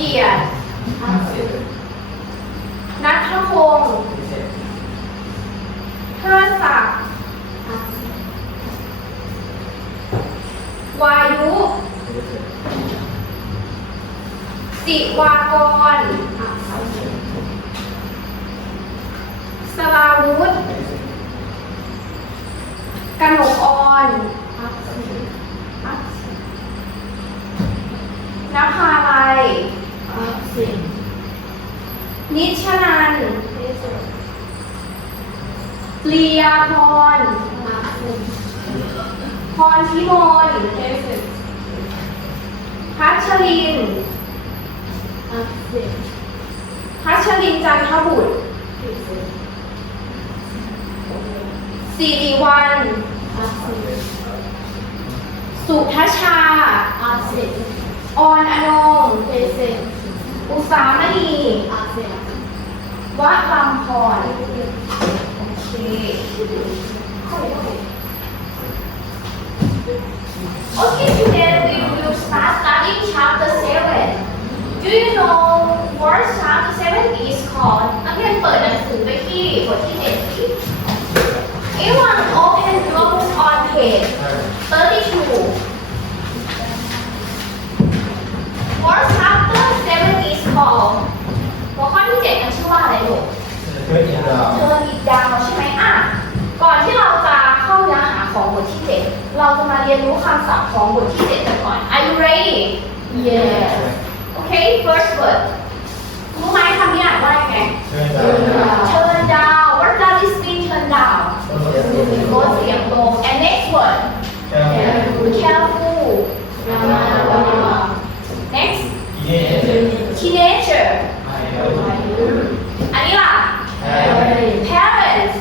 เกียรตินัทพงศ์เทิดศักดิ์วายุสิวากร สลาวุธกนกออน นภาลัย นิชนันท์เลียพร พรพิมลพัชริน พัชรินจันทบุตรสิริวัลสุทชา ออนอนง อุสามณีวะลำพร โอเค Okay, today we will start studying chapter 7. Do you know what chapter 7 is called? นักเรียนเปิดหนังสือไปที่บทที่7สิ Everyone open your book on page 32. What ว่าอะไรลูกเทิร์นอีกดาวใช่ไหมอะ ก่อนที่เราจะเข้าเนื้อหาของบทที่ 7 เราจะมาเรียนรู้คำศัพท์ของบทที่ 7 กันก่อน Are you ready Yes Okay first word รู้ไหมคำนี้อ่านว่ายังไง Turn down What does it mean turn down ลดเสียงลง and next word careful next teenager อันนี้ล่ะ parents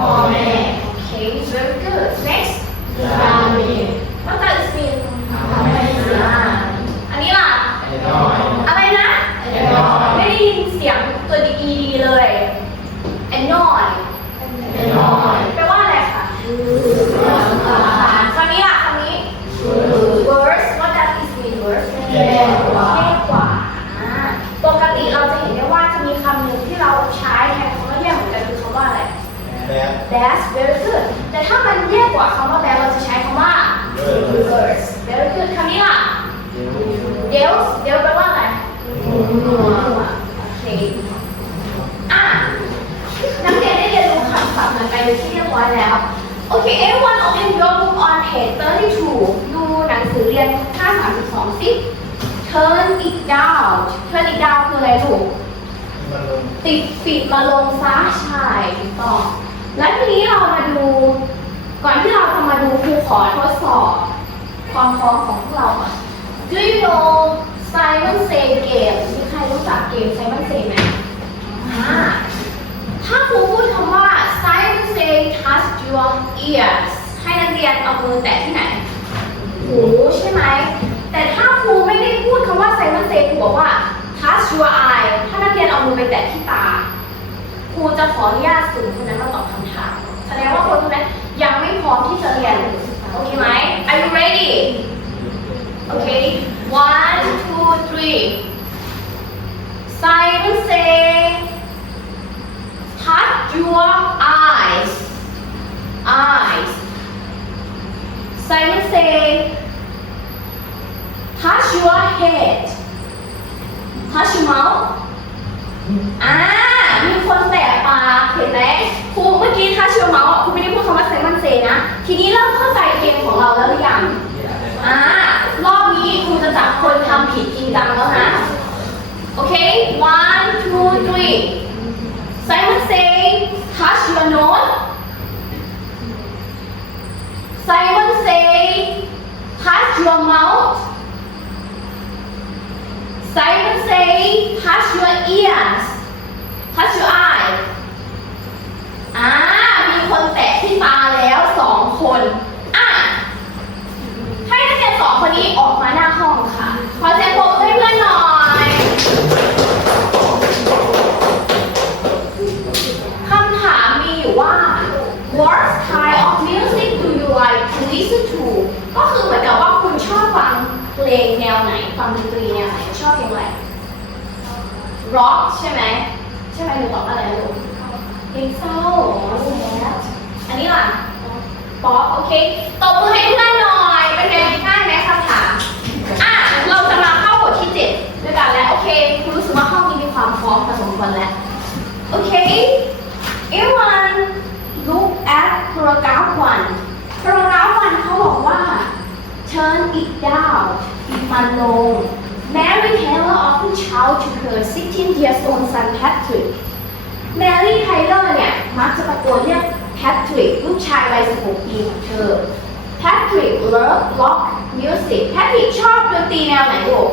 Okay very good next What does it mean อ่าอันนี้ล่ะ อะไรนะ ไม่ได้ยินเสียงตัวดีดีเลย annoy แปลว่าอะไรคะคำนี้ล่ะคำนี้ worse what does it mean worse แย่กว่า แย่กว่าอ่าปกติเราจะเห็นได้ว่าจะมีคำหนึ่งที่เราใช้แทนคำว่าแย่เหมือนกันคือคำว่าอะไร That's very good แต่ถ้ามันแย่กว่าคำว่า bad เราจะใช้คำว่า worse very good คำนี้ล่ะ เดี๋ยวเดี๋ยวแปลว่าอะไรโอเค อะ นักเรียนได้เรียนรู้คำศัพท์กันไปเป็นที่เรียบร้อยแล้ว โอเค everyone open your book on page 32ดูหนังสือเรียนหน้า32สิ turn it down turn it down คืออะไรลูกติดปิดมาลงซะใช่ถูกต้องและทีนี้เรามาดู ก่อนที่เราจะมาดูครูขอทดสอบ ความพร้อมของพวกเราก่อน Do you know Simon Say Game มีใครรู้จักเกม Simon Say ไหมอ่าถ้าครูพูดคำว่า Simon Say touch your ears ให้นักเรียนเอามือแตะที่ไหน หูใช่ไหม แต่ถ้าครูไม่ได้พูดคำว่า Simon Say ครูบอกว่า touch your eye ถ้านักเรียนเอามือไปแตะที่ตา ครูจะขออนุญาตสื่อคนนั้นมาตอบคำ Ready Okay one two three. Simon say touch your eyes. Eyes. Simon say touch your head. Touch your mouth. อ่ จากคนทำผิดจริงจังแล้วนะ โอเค one two three Simon say touch your nose Simon say touch your mouth Simon say touch your ears touch your eye อ่า มีคนแตะที่ตาแล้วสองคน อะ ให้นักเรียนสองคนนี้ ฟังดนตรีแนวไหนชอบเพลงอะไร Rock ใช่ไหมใช่ไหมหนูตอบว่าอะไรลูกเพลงเศร้าอ๋อแล้วอันนี้ล่ะป๊อปโอเคตบมือให้เพื่อนหน่อยเป็นไงง่ายไหมคำถามอะเราจะมาเข้าบทที่เจ็ดด้วยกันแล้วโอเคคุณรู้สึกว่าห้องนี้มีความพร้อมพอสมควรแล้วโอเค everyone look at paragraph one paragraph one เขาบอกว่า turn it down ปิดมันลง Mary Taylor often shout to her 16 years old son Patrick แมรี่ไทเลอร์เนี่ยมักจะตะโกนเรียกแพทริกลูกชายวัย 16 ปีของเธอแพทริก love rock music แพทริกชอบดนตรีแนวไหนลูก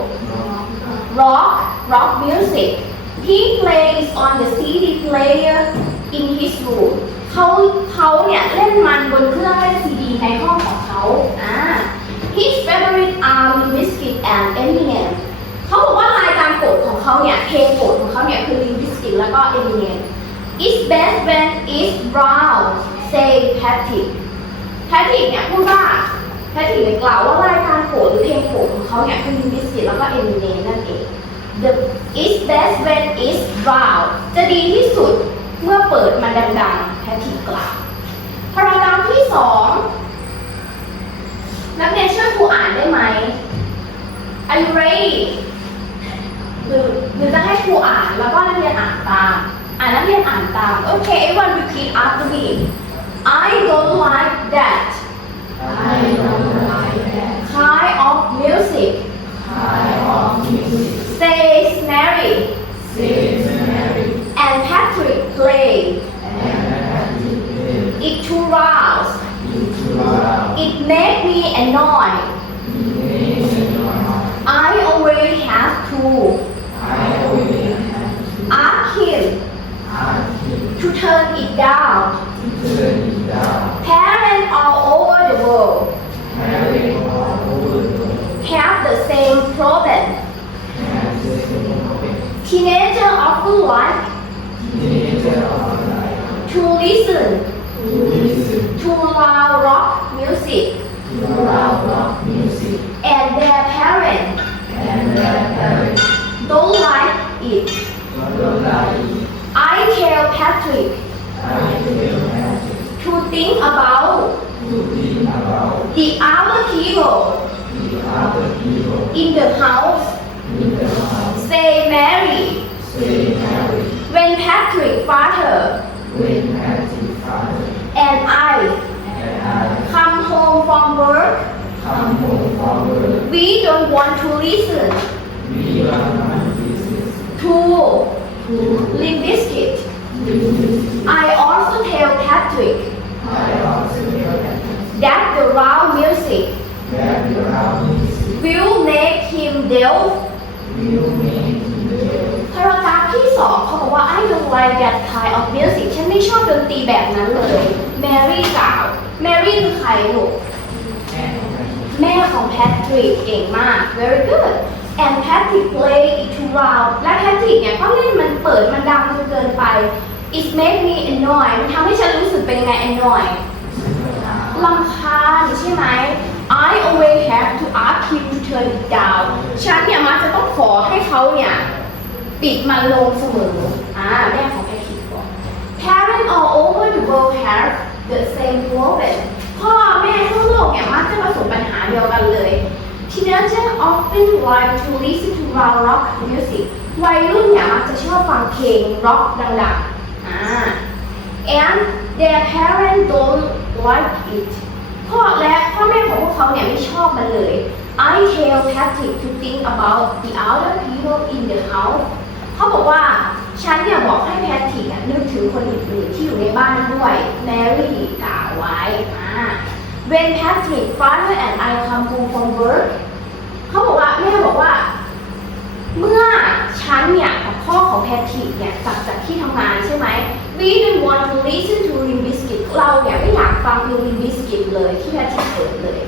rock rock music he plays on the CD player in his room เขาเขาเนี่ยเล่นมันบนเครื่องเล่นซีดีในห้องของเขาอ่า his favorite are Limp Bizkit and Eminem เขาบอกว่ารายการโปรดของเขาเนี่ยเพลงโปรดของเขาเนี่ยคือ Limp Bizkit แล้วก็ Eminem It's best when it's brown say Patrick Patrick เนี่ยพูดว่า Patrick เนี่ยกล่าวว่ารายการโปรดหรือเพลงโปรดของเขาเนี่ยคือ Limp Bizkit แล้วก็ Eminem นั่นเอง The it's best when it's brown จะดีที่สุดเมื่อเปิดมันดังๆ Patrick กล่าวพารากราฟที่สอง นักเรียนช่วยครูอ่านได้ไหม Are you ready หรือหรือจะให้ครูอ่านแล้วก็นักเรียนอ่านตาม อ่านนักเรียนอ่านตามโอเค everyone repeat after me I don't like that I don't like that kind of music kind of music. says Mary Says Mary and Patrick play and Patrick play it too loud into loud. it make me annoyed Name and honor. I always have to I always have to ask him ask him to turn it down to turn it down. parents all over the world Mary all over the world have the same problem has the same open. teenager often like Teenager of life to listen to listen to loud rock music to loud rock music and their parents and their parents don't like it don't like it. I tell Patrick I tell Patrick to think about to think about the other people the other people in the house in the house. say Mary Say Mary when Patrick father when Patrick father and I and I come home from work come home from work. we don't want to listen We run my business to to Limp Bizkit business. I also tell Patrick I also tell Patrick that the loud music that the loud music will make him deaf will make him deaf. พารากราฟที่สองเขาบอกว่า I don't like that kind of music ฉันไม่ชอบดนตรีแบบนั้นเลยแมรี่กล่าวแมรี่คือใครลูก And Patrick แม่ของแพทริกเก่งมาก very good and Patrick play it too loud และแพทริกเนี่ยก็เล่นมันเปิดมันดังจนเกินไป it make me annoy มันทำให้ฉันรู้สึกเป็นยังไง annoyed ลำคาญใช่ไหม I always have to ask him to turn it down ฉันเนี่ยมักจะต้องขอให้เขาเนี่ยปิดมันลงเสมอ อ่าแม่ของแพทริกบอก Parents all over the world have the same problem พ่อแม่ทั่วโลกเนี่ยมักจะประสบปัญหาเดียวกันเลย Teenagers often like to listen to loud rock music วัยรุ่นเนี่ยมักจะชอบฟังเพลงร็อกดังๆ and their parents don't like it พ่อและพ่อแม่ของพวกเขาเนี่ยไม่ชอบมันเลย I tell Patrick to think about the other people in the house เขาบอกว่าฉันเนี่ยบอกให้แพทริกนึกถึงคนอื่นๆที่อยู่ในบ้านด้วยแมรี่กล่าวไว้อ่า When Patrick father and I come home from work เขาบอกว่าแม่บอกว่า เมื่อฉันเนี่ย กับพ่อของแพทริกเนี่ยกลับจากที่ทำงานใช่ไหม We didn't want to listen to Limp Bizkit เราเนี่ยไม่อยากฟังเพลง Limp Bizkit เลยที่แพทริกเปิดเลย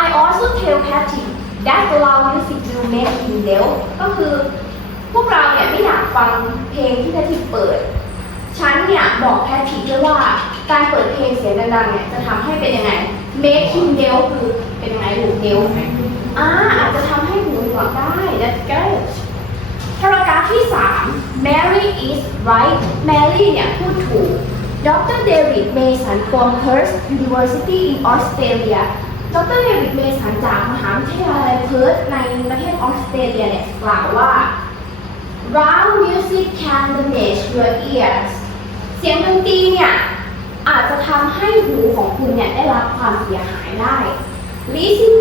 I also tell Patrick that the loud music will make him deaf ก็คือพวกเราเนี่ยไม่อยากฟังเพลงที่แพทริกเปิด ฉันเนี่ยบอกแพทริกด้วยว่าการเปิดเพลงเสียงดังๆเนี่ยจะทำให้เป็นยังไง make him deaf คือเป็นยังไงหู deaf อ่าอาจจะทำให้หูหนวกได้ that's good พารากราฟที่ 3 Mary is right Mary เนี่ยพูดถูกดรเดวิดเมสัน from Perth University in Australia ดรเดวิดเมสันจากมหาวิทยาลัยเพิร์ธในประเทศออสเตรเลียเนี่ยกล่าวว่า Loud music can damage your ears เสียงดนตรีเนี่ยอาจจะทำให้หูของคุณเนี่ยได้รับความเสียหายได้ Listen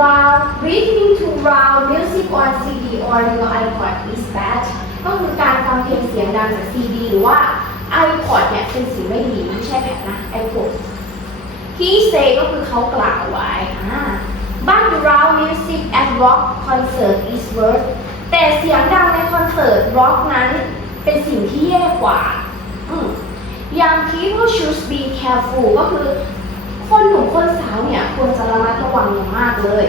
loud listening to loud music on CD or your iPod is bad ก็คือการฟังเพลงเสียงดังจาก CD หรือว่า iPod เนี่ยเป็นสิ่งไม่ดีไม่ใช่แบบนะ iPod He say ก็คือเขากล่าวไว้ But loud music at rock concert is worse แต่เสียงดังในคอนเสิร์ตร็อกนั้น เป็นสิ่งที่แย่กว่าอืม Young people should be careful ก็คือ คนหนุ่มคนสาวเนี่ยควรจะระมัดระวังอย่างมากเลย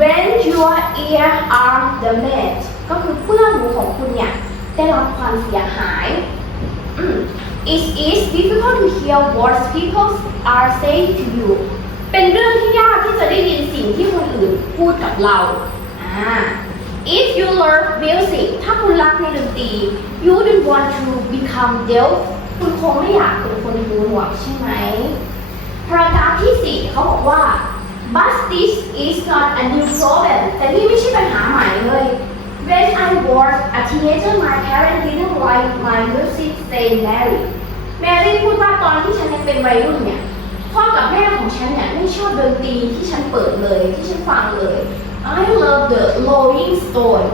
When your ear are damaged ก็คือเพื่อหูของคุณเนี่ยได้รับความเสียหาย It is difficult to hear what people are saying to you เป็นเรื่องที่ยากที่จะได้ยินสิ่งที่คนอื่นพูดกับเราอ่า If you love music ถ้าคุณรักในดนตรี you don't want to become deaf คุณคงไม่อยากเป็นคนหูหนวกใช่ไหม พารากาฟที่ 4 เขาบอกว่า but this is not a new problem แต่นี่ไม่ใช่ปัญหาใหม่เลย when I was a teenager my parents didn't like my music stay married Mary พูดว่าตอนที่ฉันยังเป็นวัยรุ่นเนี่ยพ่อกับแม่ของฉันเนี่ยไม่ชอบดนตรีที่ฉันเปิดเลยที่ฉันฟังเลย I love the Rolling Stone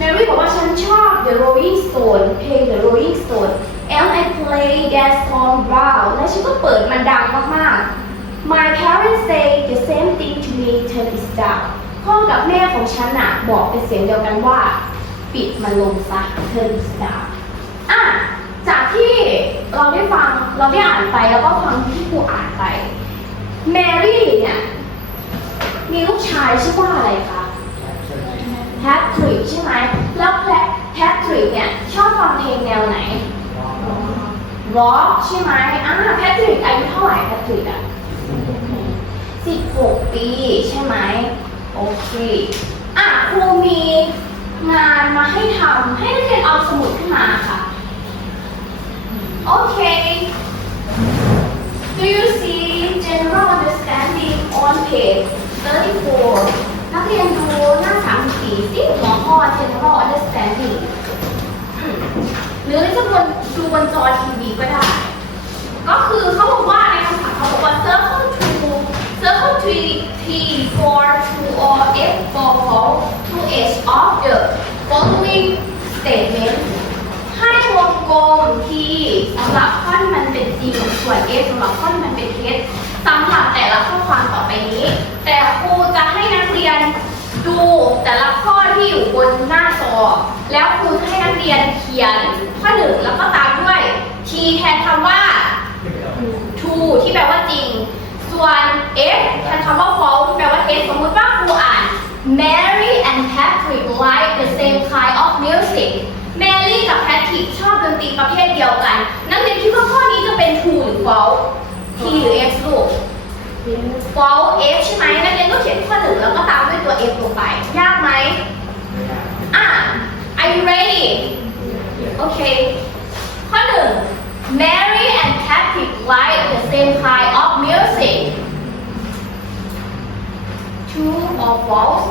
Mary บอกว่าฉันชอบ The Rolling Stone เพลง The Rolling Stone and I play that song loud และฉันก็เปิดมันดังมากๆ My parents say the same thing to me turn it down พ่อกับแม่ของฉันน่ะบอกเป็นเสียงเดียวกันว่า ปิดมันลงซะ turn it down อะ จากที่เราได้ฟังเราได้อ่านไปแล้วก็ฟังที่ครูอ่านไป แมรี่เนี่ยมีลูกชายชื่อว่าอะไรคะแพทริกใช่ไหม แล้วแพทแพทริกเนี่ยชอบฟังเพลงแนวไหน ร็อกใช่ไหมอ่าแพทริกอายุเท่าไหร่แพทริกอะ16ปีใช่ไหมโอเค อะครูมีงานมาให้ทำให้นักเรียนเอาสมุดขึ้นมาค่ะ โอเค Do you see general understanding on page 34 นักเรียนดูหน้า 34สิหัวข้อ general understanding หรือจะบน ดูบนจอทีวีก็ได้ ก็คือเขาบอกว่าในคำสั่งเขาบอกว่า circle to circle to t for true or f for false to edge of the following statement ให้วงกลม t สำหรับข้อที่มันเป็นจริงส่วน f สำหรับข้อที่มันเป็นเท็จสำหรับแต่ละข้อความต่อไปนี้ แต่ครูจะให้นักเรียนดูแต่ละข้อที่อยู่บนหน้าจอแล้วครูจะให้นักเรียนเขียน ข้อหนึ่งแล้วก็ตามด้วย t แทนคำว่า true ที่แปลว่าจริง ส่วน f แทนคำว่า false ที่แปลว่าเท็จสมมติว่าครูอ่าน Mary and Patrick like the same kind of music Mary กับ Patrick ชอบดนตรีประเภทเดียวกัน นักเรียนคิดว่าข้อนี้จะเป็น true หรือ false t หรือ f ลูก false f ใช่ไหมนักเรียนก็เขียนข้อหนึ่งแล้วก็ตามด้วยตัว f ลงไป โอเค ข้อหนึ่ง Mary and Patrick like the same kind of music true or false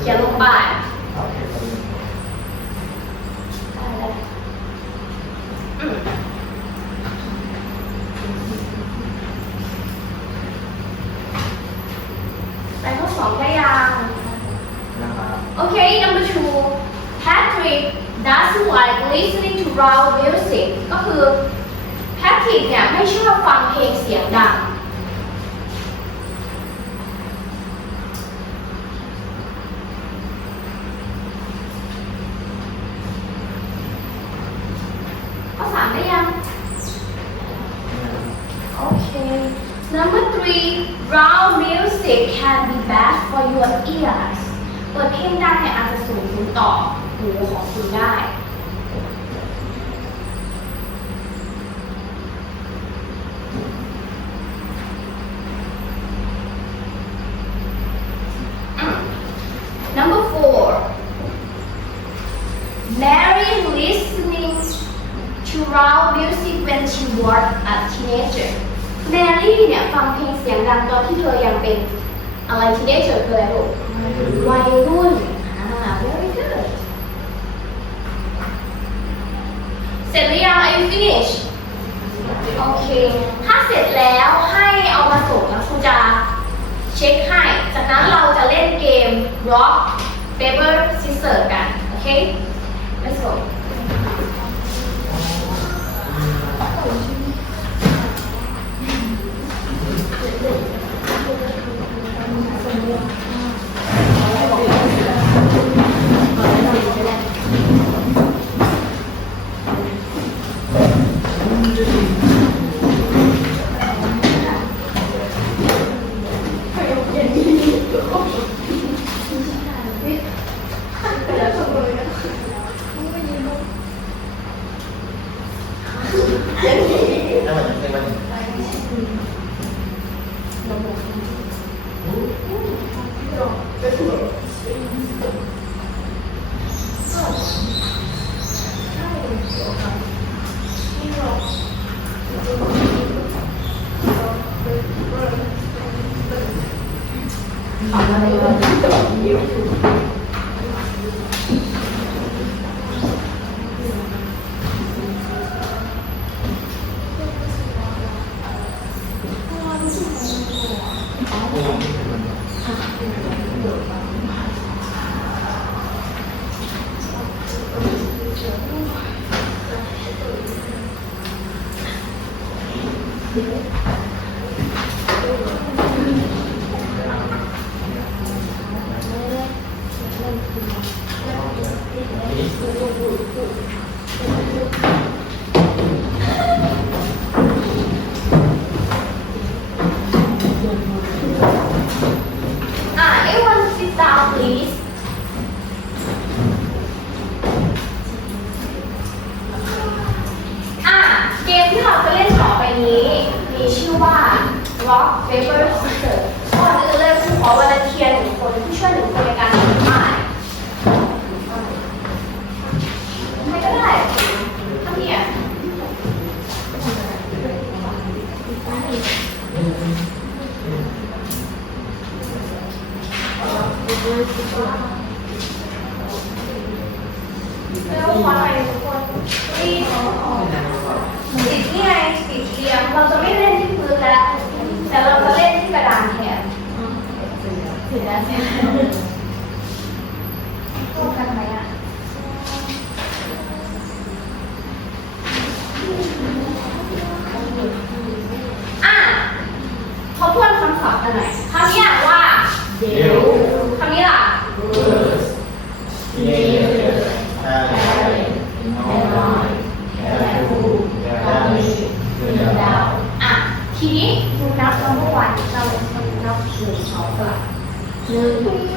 เขียนลงไปอืมไปข้อสองได้ยัง Okay, number two, Patrick that's why listening to loud music ก็คือแพทริกเนี่ยไม่ชอบฟังเพลงเสียงดัง ข้อสามได้ยัง? number three loud music can be bad for your ears. เปิดเพลงดังเนี่ยอาจจะส่งผลต่อ หรือของคุณได้แมรี่เนี่ยฟังเพลงเสียงดังตอนที่เธอยังเป็นอะไรที่ได้เจอเธอแล้วลูกวัยรุ่น เสร็จหรือยัง are you เนชโอเค ถ้าเสร็จแล้วให้เอา ถึงแล้วใช่ไหมพูดคำนไหมอ่อะไรทคำเนี้อ่ 嗯。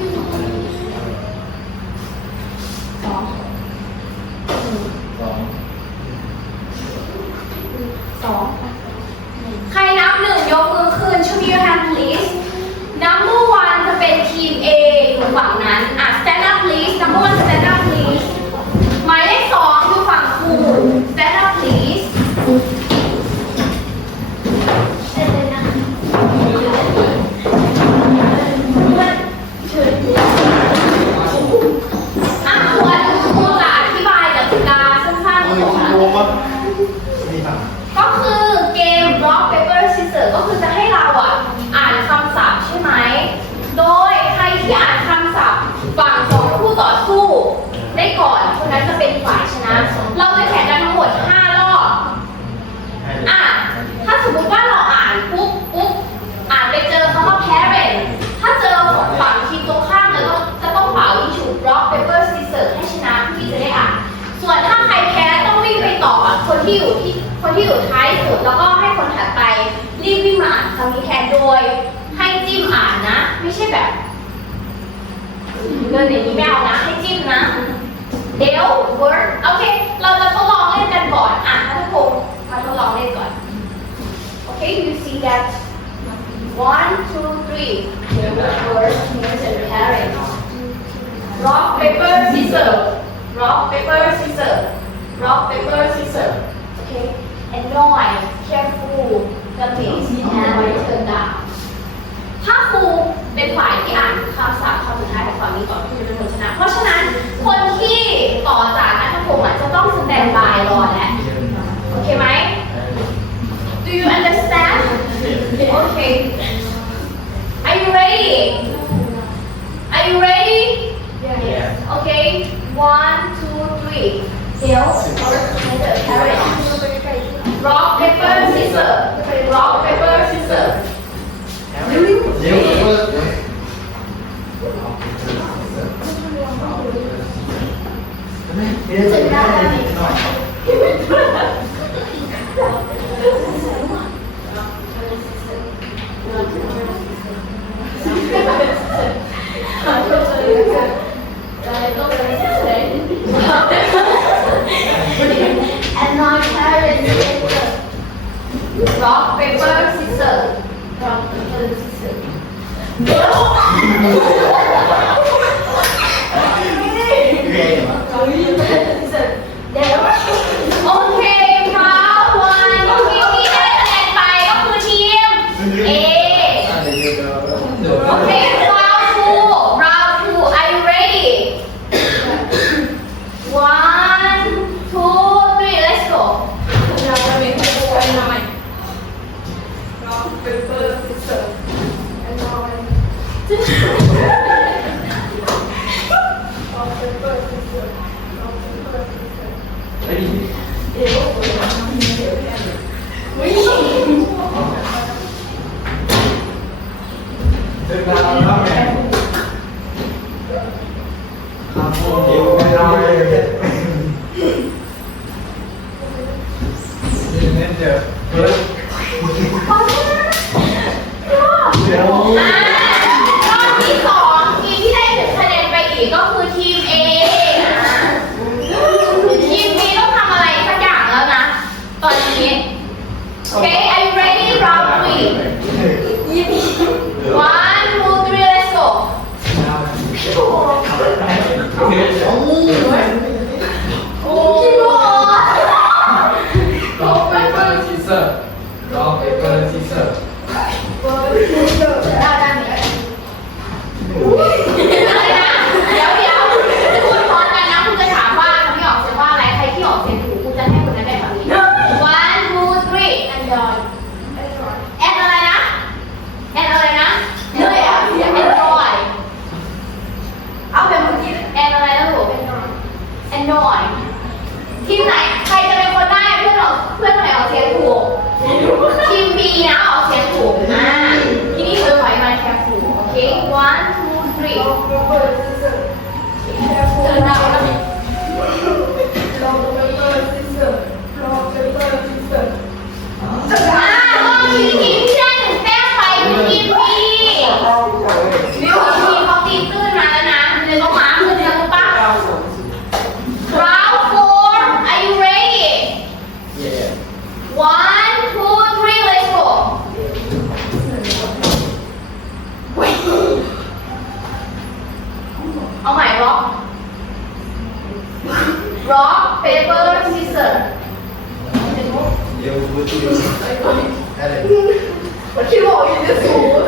างนี้แทนโดยให้จิ้มอ่านนะ ไม่ใช่แบบเงินอย่างนี้ไม่เอานะให้จิ้มนะ เดี๋ยว word โอเค เราจะทดลองเล่นกันก่อนอ่านมานผู้ชมมาทดลองเล่นก่อนโอเค you see that one two three the word names and parents rock paper scissors rock paper scissors rock paper scissors okay annoy careful กตินะไวนเชิญดาถ้าครูเป็นฝ่ายที่อ่านคำสั่งคำสุดท้ายของฝ่ายนี้ก่อนคือเป็นคนชนะ เพราะฉะนั้นคนที่ต่อจากนักพงศ์จะต้องสแตนบายรอแล้วโอเคไหม Do you understand? Okay. Are you ready? Are you ready? Yes. Okay. One, two, three. Hail or the parrot. rock paper scissors. Rock paper scissors. and not have any paper. Rock, paper, scissors. Rock, paper, scissors. No! ที่ไหน Eu vou te. Peraí. Mas que bom, isso é